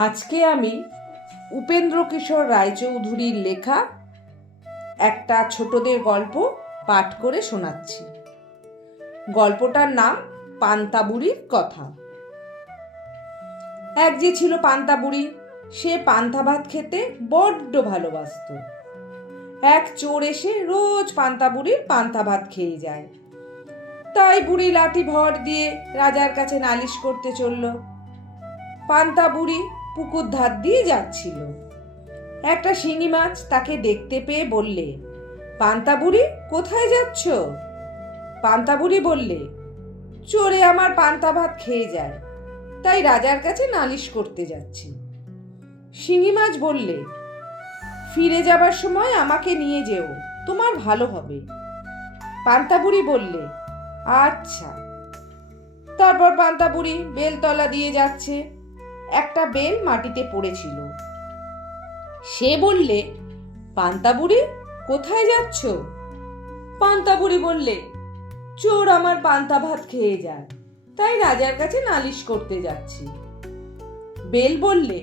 আজকে আমি উপেন্দ্রকিশোর রায়চৌধুরীর লেখা একটা ছোটদের গল্প পাঠ করে শোনাচ্ছি। গল্পটার নাম পান্তা বুড়ির কথা। এক যে ছিল পান্তা বুড়ি, সে পান্তা ভাত খেতে বড্ড ভালোবাসত। এক চোর এসে রোজ পান্তা বুড়ির পান্তা ভাত খেয়ে যায়। তাই বুড়ি লাঠি ভর দিয়ে রাজার কাছে নালিশ করতে চলল। পান্তা বুড়ি পুকুর ধার দিয়ে যাচ্ছিল। একটা শিঙি মাছ তাকে দেখতে পেয়ে বললে, পান্তা বুড়ি কোথায় যাচ্ছ? পান্তা বুড়ি বললে, চোরে আমার পান্তা ভাত খেয়ে যায়, তাই রাজার কাছে নালিশ করতে যাচ্ছি। শিঙি মাছ বললে, ফিরে যাবার সময় আমাকে নিয়ে যেও, তোমার ভালো হবে। পান্তা বুড়ি বললে, আচ্ছা। তারপর পান্তা বুড়ি বেলতলা দিয়ে যাচ্ছে। একটা বেল মাটিতে পড়েছিল। সে বললে, পান্তা বুড়ি কোথায় যাচ্ছ? পান্তা বুড়ি বললে, চোর আমার পান্তা ভাত খেয়ে যায়, তাই রাজার কাছে নালিশ করতে যাচ্ছি। বেল বললে,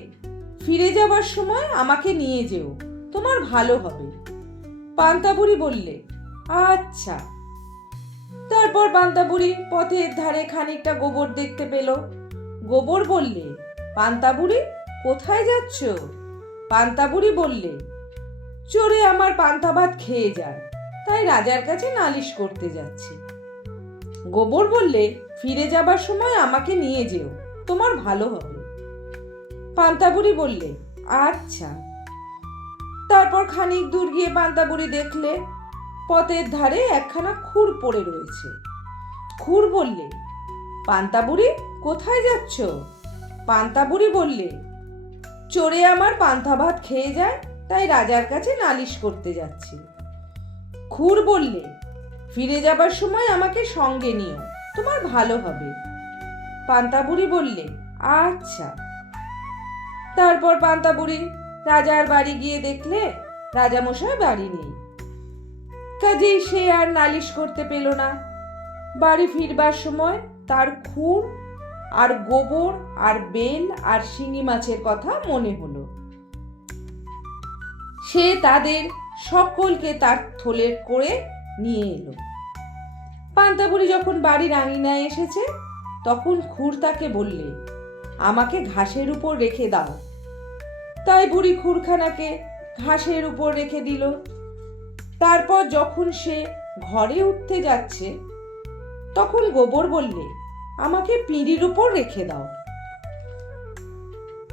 ফিরে যাবার সময় আমাকে নিয়ে যেও, তোমার ভালো হবে। পান্তা বুড়ি বললে, আচ্ছা। তারপর পান্তা বুড়ি পথের ধারে খানিকটা গোবর দেখতে পেল। গোবর বললে, পান্তা বুড়ি কোথায় যাচ্ছ? পান্তা বুড়ি বললে, চোরে আমার পান্তা ভাত খেয়ে যায়, তাই রাজার কাছে নালিশ করতে যাচ্ছি। গোবর বললে, ফিরে যাবার সময় আমাকে নিয়ে যেও, তোমার ভালো হবে। পান্তা বুড়ি বললে, আচ্ছা। তারপর খানিক দূর গিয়ে পান্তা বুড়ি দেখলে পথের ধারে একখানা খুর পড়ে রয়েছে। খুর বললে, পান্তা বুড়ি কোথায় যাচ্ছ? পান্তা বুড়ি বললে, চোরে আমার পান্তা ভাত খেয়ে যায়, তাই রাজার কাছে নালিশ করতে যাচ্ছি। খুর বললে, ফিরে যাবার সময় আমাকে সঙ্গে নিও, তোমার ভালো হবে। পান্তা বুড়ি বললে, আচ্ছা। তারপর পান্তা বুড়ি রাজার বাড়ি গিয়ে দেখলে রাজামশাই বাড়ি নেই। কাজেই সে আর নালিশ করতে পেল না। বাড়ি ফিরবার সময় তার খুর আর গোবর আর বেল আর শিঙি মাছের কথা মনে হলো। সে তাদের সকলকে তার থলে করে নিয়ে এলো। পান্তা বুড়ি যখন বাড়ির আঙিনায় এসেছে, তখন খুর তাকে বললে, আমাকে ঘাসের উপর রেখে দাও। তাই বুড়ি খুরখানাকে ঘাসের উপর রেখে দিল। তারপর যখন সে ঘরে উঠতে যাচ্ছে, তখন গোবর বললে, আমাকে পিঁড়ির উপর রেখে দাও।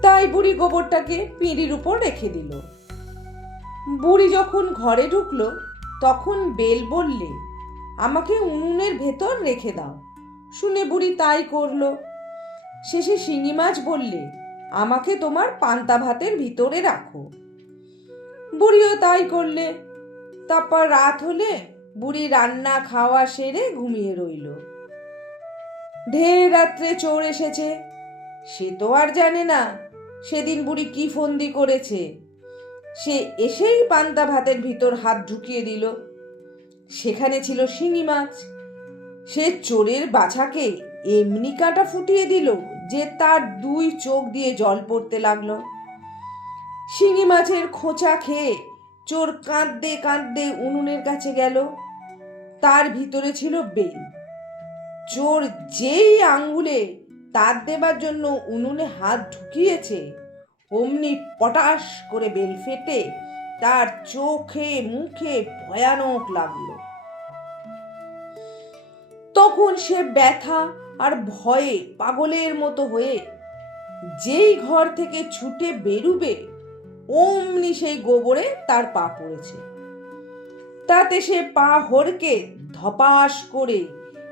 তাই বুড়ি গোবরটাকে পিঁড়ির উপর রেখে দিল। বুড়ি যখন ঘরে ঢুকলো, তখন বেল বললে, আমাকে উনুনের ভেতর রেখে দাও। শুনে বুড়ি তাই করলো। শেষে শিঙি মাছ বললে, আমাকে তোমার পান্তা ভাতের ভিতরে রাখো। বুড়িও তাই করলে। তারপর রাত হলে বুড়ি রান্না খাওয়া সেরে ঘুমিয়ে রইল। ঢের রাত্রে চোর এসেছে। সে তো আর জানে না সেদিন বুড়ি কি ফন্দি করেছে। সে এসেই পান্তা ভাতের ভিতর হাত ঢুকিয়ে দিল। সেখানে ছিল শিঙি মাছ। সে চোরের বাছাকে এমনি কাঁটা ফুটিয়ে দিল যে তার দুই চোখ দিয়ে জল পড়তে লাগলো। শিঙি মাছের খোঁচা খেয়ে চোর কাঁদতে কাঁদতে উনুনের কাছে গেল। তার ভিতরে ছিল বেল। চোর যেই আঙ্গুলে তার দেবার জন্য উনুনে হাত ঢুকিয়েছে, অমনি পটাশ করে বেল ফেটে তার চোখে মুখে ভয়ানক লাগলো। তখন সে ব্যথা আর ভয়ে পাগলের মতো হয়ে যেই ঘর থেকে ছুটে বেরুবে, অমনি সেই গোবরে তার পা পড়েছে। তাতে সে পা হড়কে ধপাস করে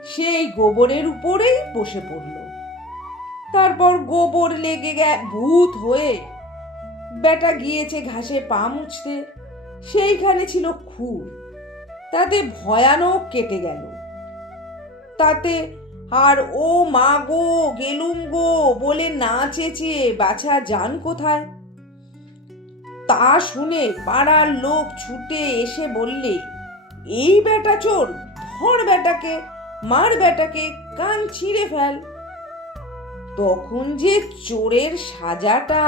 সেই গোবরের উপরেই বসে পড়ল। তারপর গোবর লেগে ভূত হয়ে বেটা গিয়েছে ঘাসে পা মুছতে। সেইখানে ছিল খুর। তাতে ভয়ানক কেটে গেল। তাতে আর ও মা গো গেলুম গো বলে না চেঁচিয়ে বাছা যান কোথায়। তা শুনে পাড়ার লোক ছুটে এসে বললে, এই বেটা চোর, ধর বেটাকে, মার বেটাকে, কান ছিঁড়ে ফেল। তখন যে চোরের সাজাটা